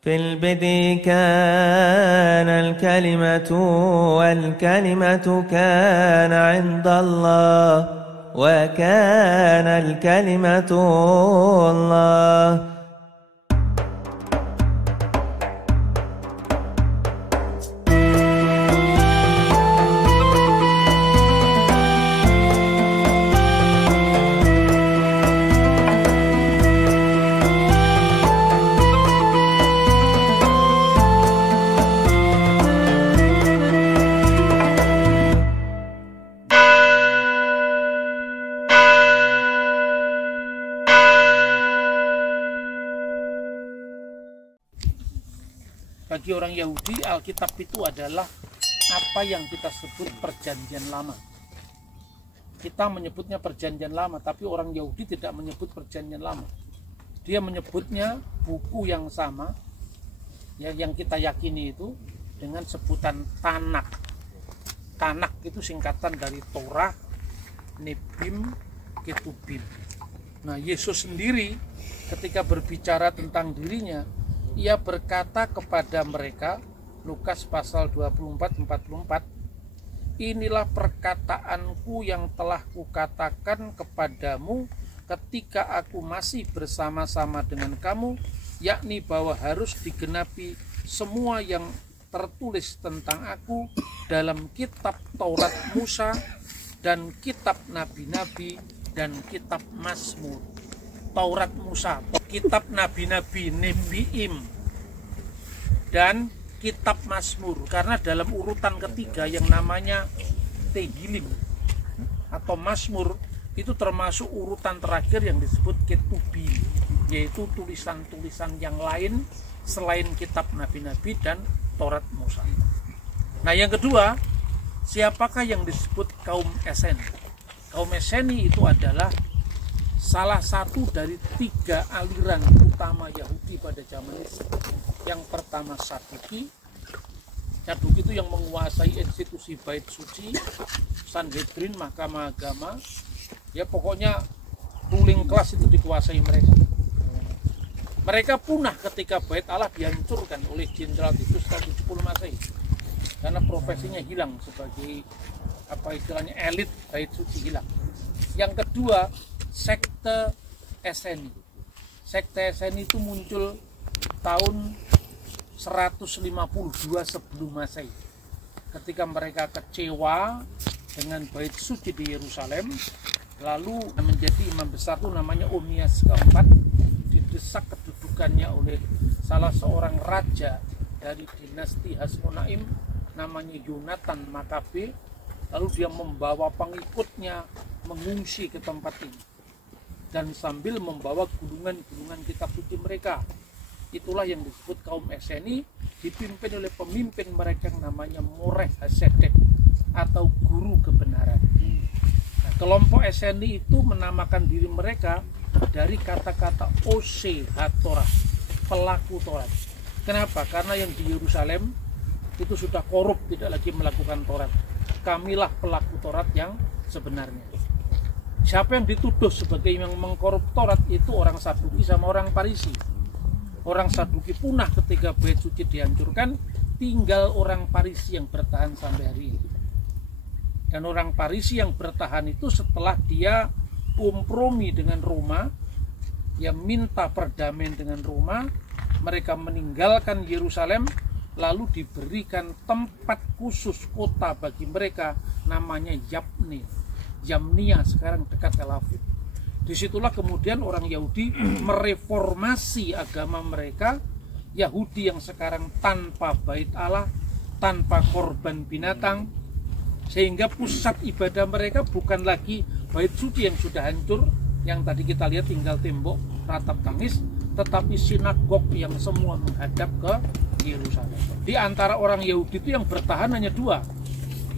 في البدء كان الكلمة والكلمة كان عند الله وكان الكلمة الله. Bagi orang Yahudi, Alkitab itu adalah apa yang kita sebut perjanjian lama. Kita menyebutnya perjanjian lama, tapi orang Yahudi tidak menyebut perjanjian lama. Dia menyebutnya buku yang sama, ya, yang kita yakini itu dengan sebutan Tanakh. Tanakh itu singkatan dari Torah, Nebim, Ketubim. Nah, Yesus sendiri ketika berbicara tentang dirinya, ia berkata kepada mereka, Lukas pasal 24-44, inilah perkataanku yang telah kukatakan kepadamu ketika aku masih bersama-sama dengan kamu, yakni bahwa harus digenapi semua yang tertulis tentang aku dalam kitab Taurat Musa dan kitab Nabi-Nabi dan kitab Mazmur. Taurat Musa, kitab Nabi-Nabi, Nebiim, dan kitab Mazmur, karena dalam urutan ketiga yang namanya Tehilim atau Mazmur itu termasuk urutan terakhir yang disebut Ketubim, yaitu tulisan-tulisan yang lain selain kitab Nabi-Nabi dan Taurat Musa. Nah, yang kedua, siapakah yang disebut kaum Eseni? Kaum Eseni itu adalah salah satu dari tiga aliran utama Yahudi pada zaman itu. Yang pertama Saduki. Saduki itu yang menguasai institusi bait suci, Sanhedrin, mahkamah agama. Ya, pokoknya ruling class itu dikuasai mereka. Mereka punah ketika bait Allah dihancurkan oleh Jenderal Titus tahun 70 Masehi. Karena profesinya hilang sebagai apa istilahnya elit bait suci hilang. Yang kedua, sekte Eseni. Sekte Eseni itu muncul tahun 152 sebelum Masehi. Ketika mereka kecewa dengan bait suci di Yerusalem, lalu menjadi imam besar itu namanya Onias keempat, didesak kedudukannya oleh salah seorang raja dari dinasti Hasmonaim namanya Yonatan Makabe. Lalu dia membawa pengikutnya mengungsi ke tempat ini dan sambil membawa gulungan-gulungan kitab suci mereka. Itulah yang disebut kaum Eseni, dipimpin oleh pemimpin mereka yang namanya Moreh Hasedek atau guru kebenaran. Nah, kelompok Eseni itu menamakan diri mereka dari kata-kata Ose HaTorah, pelaku Taurat. Kenapa? Karena yang di Yerusalem itu sudah korup, tidak lagi melakukan Taurat. Kamilah pelaku Taurat yang sebenarnya. Siapa yang dituduh sebagai yang mengkorup Taurat itu orang Saduki sama orang Farisi. Orang Saduki punah ketika bait suci dihancurkan, tinggal orang Farisi yang bertahan sampai hari ini. Dan orang Farisi yang bertahan itu setelah dia kompromi dengan Roma, yang minta perdamaian dengan Roma, mereka meninggalkan Yerusalem, lalu diberikan tempat khusus kota bagi mereka namanya Yamnia, sekarang dekat Tel Aviv. Disitulah kemudian orang Yahudi mereformasi agama mereka. Yahudi yang sekarang tanpa bait Allah, tanpa korban binatang, sehingga pusat ibadah mereka bukan lagi bait suci yang sudah hancur, yang tadi kita lihat tinggal tembok ratap tangis, tetapi sinagog yang semua menghadap ke Yerusalem. Di antara orang Yahudi itu yang bertahan hanya dua,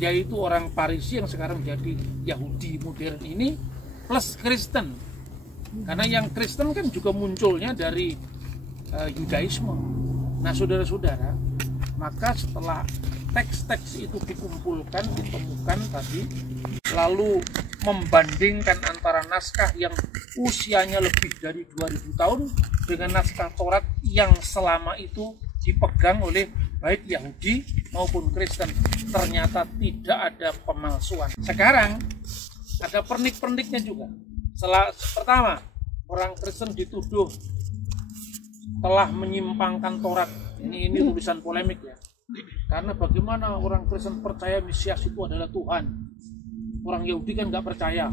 yaitu orang Farisi yang sekarang jadi Yahudi modern ini, plus Kristen. Karena yang Kristen kan juga munculnya dari Yudaisme. Nah, saudara-saudara, maka setelah teks-teks itu dikumpulkan, ditemukan tadi, lalu membandingkan antara naskah yang usianya lebih dari 2000 tahun dengan naskah Taurat yang selama itu dipegang oleh baik Yahudi maupun Kristen. Ternyata tidak ada pemalsuan. Sekarang ada pernik-perniknya juga. Pertama, orang Kristen dituduh telah menyimpangkan Taurat. Ini tulisan polemik ya. Karena bagaimana orang Kristen percaya Mesias itu adalah Tuhan? Orang Yahudi kan nggak percaya.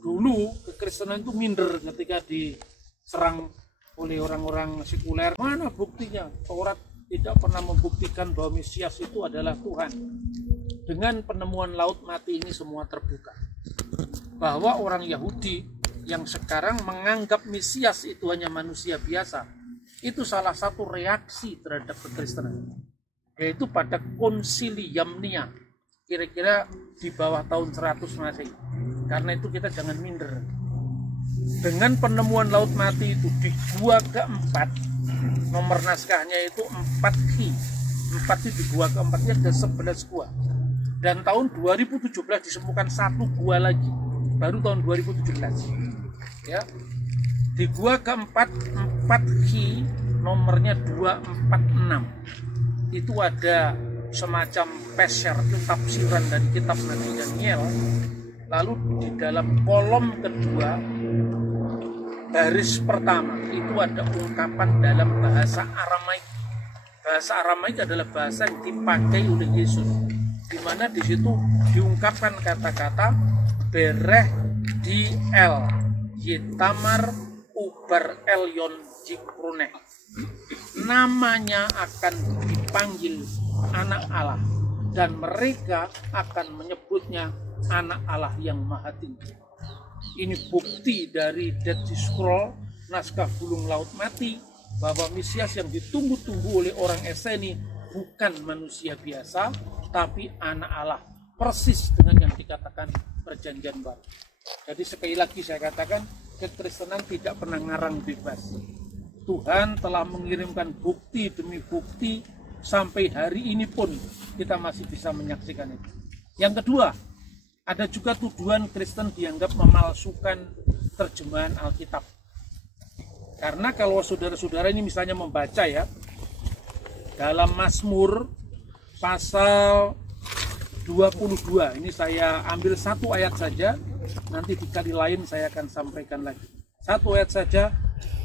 Dulu kekristenan itu minder ketika diserang oleh orang-orang sekuler. Mana buktinya? Taurat tidak pernah membuktikan bahwa Mesias itu adalah Tuhan. Dengan penemuan Laut Mati ini semua terbuka. Bahwa orang Yahudi yang sekarang menganggap Mesias itu hanya manusia biasa, itu salah satu reaksi terhadap kekristenan, yaitu pada Konsili Yamnia, kira-kira di bawah tahun 100 Masehi. Karena itu kita jangan minder. Dengan penemuan Laut Mati itu di gua keempat, nomor naskahnya itu 4 Ki. 4 itu di gua keempatnya ada 11 gua. Dan tahun 2017 ditemukan 1 gua lagi, baru tahun 2017. Ya. Di gua keempat 4 Ki, nomornya 246. Itu ada semacam peser, tafsiran dari kitab Nabi Daniel. Lalu di dalam kolom kedua, baris pertama, itu ada ungkapan dalam bahasa Aramaik. Bahasa Aramaik adalah bahasa yang dipakai oleh Yesus, di mana di situ diungkapkan kata-kata bereh di el Yetamar Ubar Elyon Jikruneh. Namanya akan dipanggil anak Allah, dan mereka akan menyebutnya anak Allah yang maha tinggi. Ini bukti dari Dead Sea Scroll, naskah Gulung Laut Mati, bahwa Mesias yang ditunggu-tunggu oleh orang Esseni bukan manusia biasa, tapi anak Allah, persis dengan yang dikatakan Perjanjian Baru. Jadi sekali lagi saya katakan, kekristenan tidak pernah ngarang bebas. Tuhan telah mengirimkan bukti demi bukti, sampai hari ini pun kita masih bisa menyaksikan itu. Yang kedua, ada juga tuduhan Kristen dianggap memalsukan terjemahan Alkitab. Karena kalau saudara-saudara ini misalnya membaca ya, dalam Mazmur pasal 22, ini saya ambil satu ayat saja, nanti di kali lain saya akan sampaikan lagi. Satu ayat saja,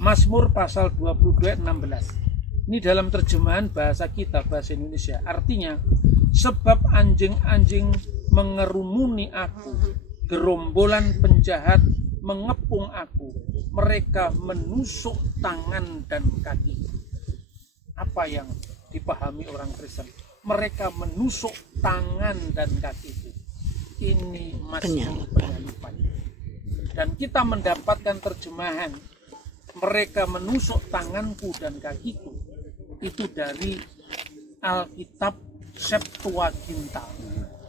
Mazmur pasal 22 ayat 16. Ini dalam terjemahan bahasa kita, bahasa Indonesia. Artinya, sebab anjing-anjing mengerumuni aku, gerombolan penjahat mengepung aku, mereka menusuk tangan dan kaki. Apa yang dipahami orang Kristen? Mereka menusuk tangan dan kaki. Ini Mazmur penyalipan. Dan kita mendapatkan terjemahan mereka menusuk tanganku dan kakiku, itu dari Alkitab Septuaginta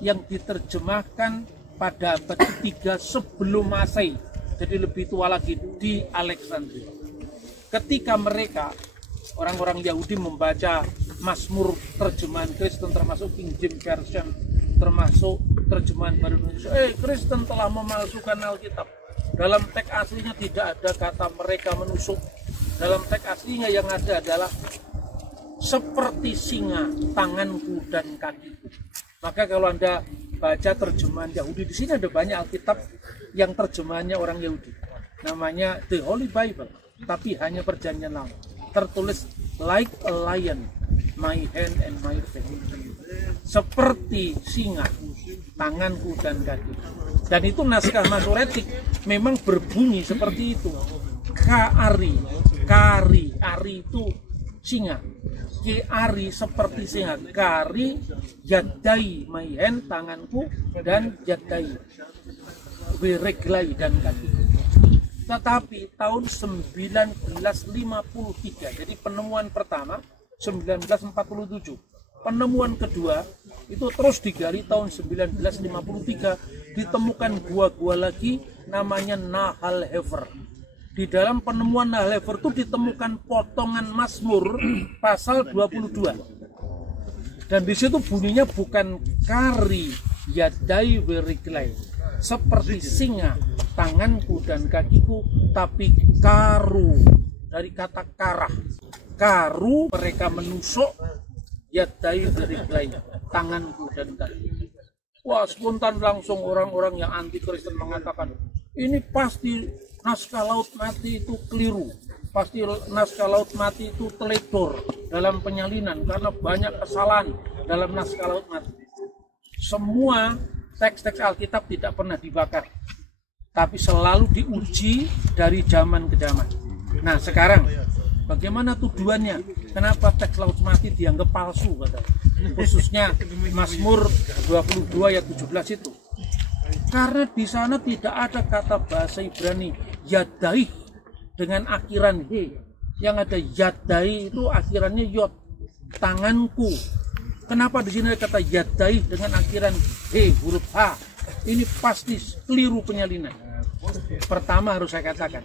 yang diterjemahkan pada abad ketiga sebelum Masehi, jadi lebih tua lagi, di Alexandria. Ketika mereka, orang-orang Yahudi, membaca Mazmur terjemahan Kristen, termasuk King James Version, termasuk terjemahan Baru Indonesia, Kristen telah memalsukan Alkitab. Dalam teks aslinya tidak ada kata mereka menusuk. Dalam teks aslinya yang ada adalah seperti singa tanganku dan kakiku. Maka kalau Anda baca terjemahan Yahudi, di sini ada banyak Alkitab yang terjemahannya orang Yahudi. Namanya The Holy Bible, tapi hanya Perjanjian Lama. Tertulis like a lion, my hand and my feet. Seperti singa, tanganku dan kakiku. Dan itu naskah Masoretik memang berbunyi seperti itu. Kari, ari itu singa. Ari seperti singa. Kari, yadai, maien, tanganku, dan yadai, bereglai, dan kakiku. Tetapi tahun 1953, jadi penemuan pertama 1947, penemuan kedua itu terus digali tahun 1953, ditemukan gua-gua lagi namanya Nahal Hefer. Di dalam penemuan Nahal Hefer itu ditemukan potongan Mazmur pasal 22. Dan di situ bunyinya bukan kari yadai beriklai, seperti singa tanganku dan kakiku, tapi karu, dari kata karah. Karu, mereka menusuk, yadai beriklai, tanganku dan kaki. Wah, spontan langsung orang-orang yang anti Kristen mengatakan, ini pasti naskah laut mati itu keliru, pasti naskah laut mati itu teledor dalam penyalinan karena banyak kesalahan dalam naskah laut mati. Semua teks-teks Alkitab tidak pernah dibakar, tapi selalu diuji dari zaman ke zaman. Nah sekarang bagaimana tuduhannya? Kenapa teks laut mati dianggap palsu? Khususnya Mazmur 22 ayat 17 itu. Karena di sana tidak ada kata bahasa Ibrani yadai dengan akhiran he. Yang ada yadai itu akhirannya yod, tanganku. Kenapa di sini ada kata yadai dengan akhiran he, huruf H? Ini pasti keliru penyalinan. Pertama harus saya katakan,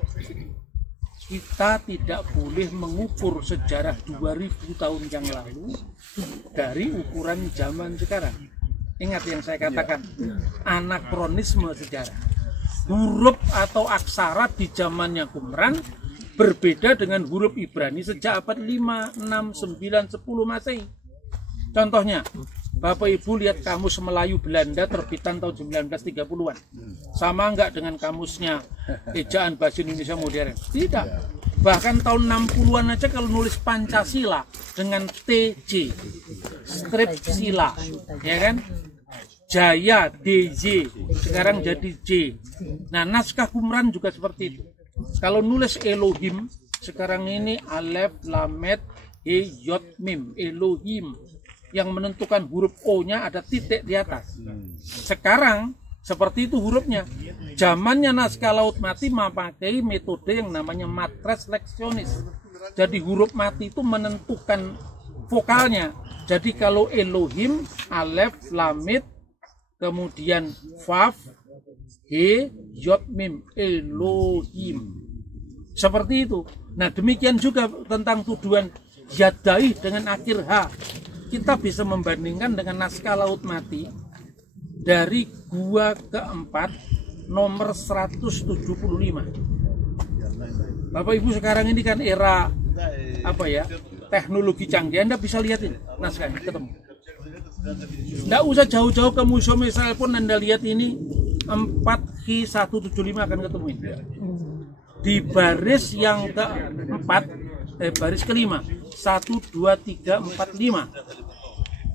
kita tidak boleh mengukur sejarah 2000 tahun yang lalu dari ukuran zaman sekarang. Ingat yang saya katakan, anakronisme sejarah. Huruf atau aksara di zamannya Qumran berbeda dengan huruf Ibrani sejak abad 5, 6, 9, 10 Masehi. Contohnya, Bapak Ibu lihat kamus Melayu Belanda terbitan tahun 1930-an. Sama enggak dengan kamusnya ejaan bahasa Indonesia modern? Tidak. Bahkan tahun 60-an aja kalau nulis Pancasila dengan TJ, strip sila, ya kan? Jaya, DJ, sekarang jadi J. Nah, naskah Qumran juga seperti itu. Kalau nulis Elohim, sekarang ini Alef, Lamet, He, Yod, Mim, Elohim. Yang menentukan huruf O-nya ada titik di atas. Sekarang seperti itu hurufnya. Zamannya naskah laut mati memakai metode yang namanya matres leksionis. Jadi huruf mati itu menentukan vokalnya. Jadi kalau Elohim, Alef, Lamit, kemudian Vav, He, Yod, Mim, Elohim. Seperti itu. Nah demikian juga tentang tuduhan yadai dengan akhir H. Kita bisa membandingkan dengan naskah laut mati dari gua keempat nomor 175. Bapak Ibu sekarang ini kan era apa ya, teknologi canggih. Anda bisa lihat ini naskahnya, ketemu. Nggak usah jauh-jauh ke Museum Israel pun Anda lihat ini 4Q175 akan ketemu ini. Di baris yang keempat, baris kelima, 1, 2, 3, 4, 5.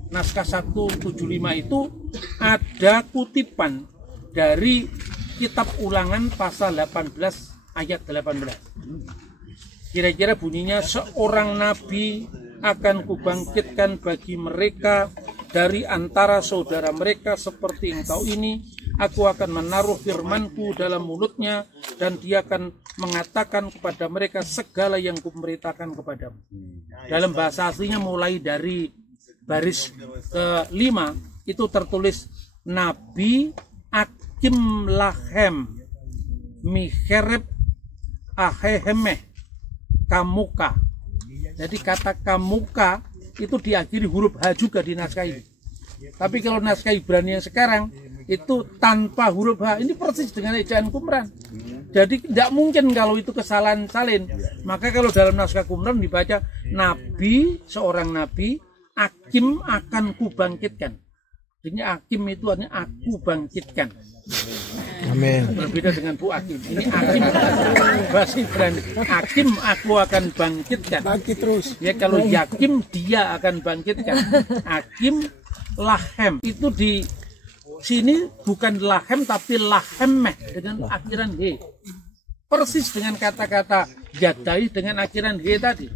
Naskah 175 itu ada kutipan dari kitab Ulangan pasal 18 ayat 18. Kira-kira bunyinya, seorang nabi akan kubangkitkan bagi mereka dari antara saudara mereka seperti engkau ini. Aku akan menaruh firmanku dalam mulutnya dan dia akan mengatakan kepada mereka segala yang kuperintahkan kepadamu. Dalam bahasa aslinya mulai dari baris kelima itu tertulis Nabi Akim Lahem Mihereb Ahehemeh Kamuka. Jadi kata Kamuka itu diakhiri huruf H juga di naskah ini. Tapi kalau naskah Ibrani yang sekarang itu tanpa huruf H. Ini persis dengan ejaan Qumran. Jadi tidak mungkin kalau itu kesalahan salin. Maka kalau dalam naskah Qumran dibaca Nabi, seorang Nabi Akim akan kubangkitkan. Ini Akim itu artinya aku bangkitkan. Amin. Berbeda dengan Bu Akim. Ini Akim bahasa Ibrani. Akim aku akan bangkitkan. Bangkit terus. Ya kalau Yakim dia akan bangkitkan. Akim Lahem itu di sini bukan Lahem tapi Lahemeh dengan akhiran He. Persis dengan kata-kata yadai dengan akhiran He tadi.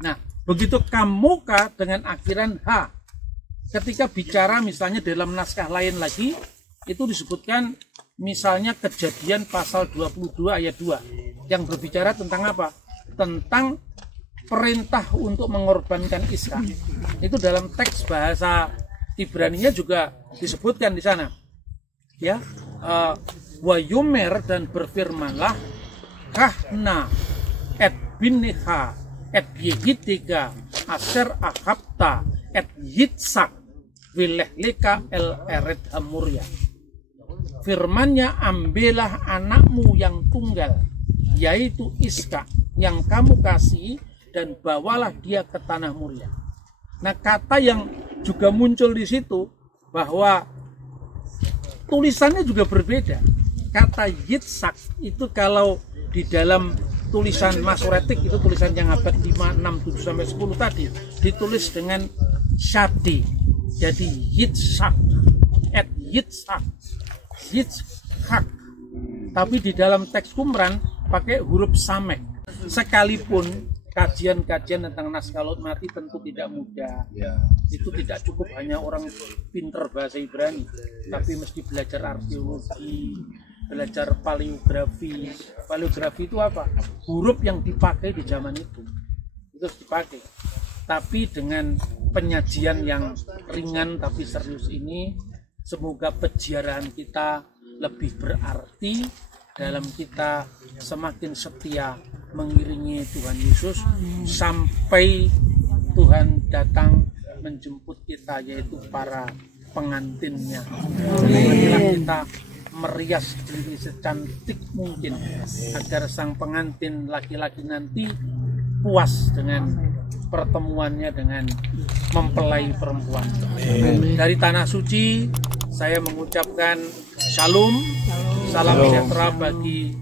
Nah, begitu Kamuka dengan akhiran H. Ketika bicara misalnya dalam naskah lain lagi, itu disebutkan misalnya Kejadian pasal 22 ayat 2 yang berbicara tentang apa? Tentang perintah untuk mengorbankan Ishak. Itu dalam teks bahasa Ibraninya juga disebutkan di sana. Ya, Wayumer dan berfirmanlah Kahna et Bineha et Yehitika Aser Ahabta et Yitzhak wilehlika el ered hamurya. Firmannya, ambillah anakmu yang tunggal, yaitu Iska yang kamu kasih, dan bawalah dia ke tanah Moria. Nah, kata yang juga muncul di situ bahwa tulisannya juga berbeda. Kata Yitzhak itu kalau di dalam tulisan Masoretik, itu tulisan yang abad 5, 6, 7 sampai 10 tadi, ditulis dengan syadi. Jadi Yitzhak, et Yitzhak, Yitzhak. Tapi di dalam teks Qumran pakai huruf samek. Sekalipun kajian-kajian tentang naskah laut mati tentu tidak mudah. Itu tidak cukup hanya orang pinter bahasa Ibrani, tapi mesti belajar arkeologi, belajar paleografi. Paleografi itu apa? Huruf yang dipakai di zaman itu harus dipakai. Tapi dengan penyajian yang ringan tapi serius ini, semoga peziarahan kita lebih berarti dalam kita semakin setia mengiringi Tuhan Yesus sampai Tuhan datang menjemput kita, yaitu para pengantinnya. Marilah kita merias diri secantik mungkin agar sang pengantin laki-laki nanti puas dengan pertemuannya dengan mempelai perempuan. Dari Tanah Suci saya mengucapkan shalom, salam sejahtera bagi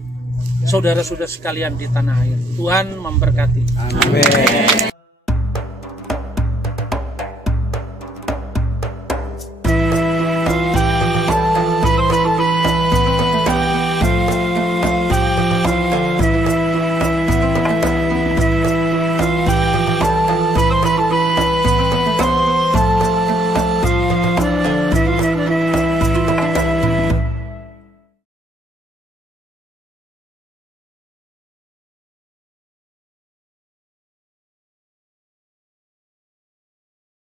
saudara-saudara sekalian di tanah air. Tuhan memberkati. Amin.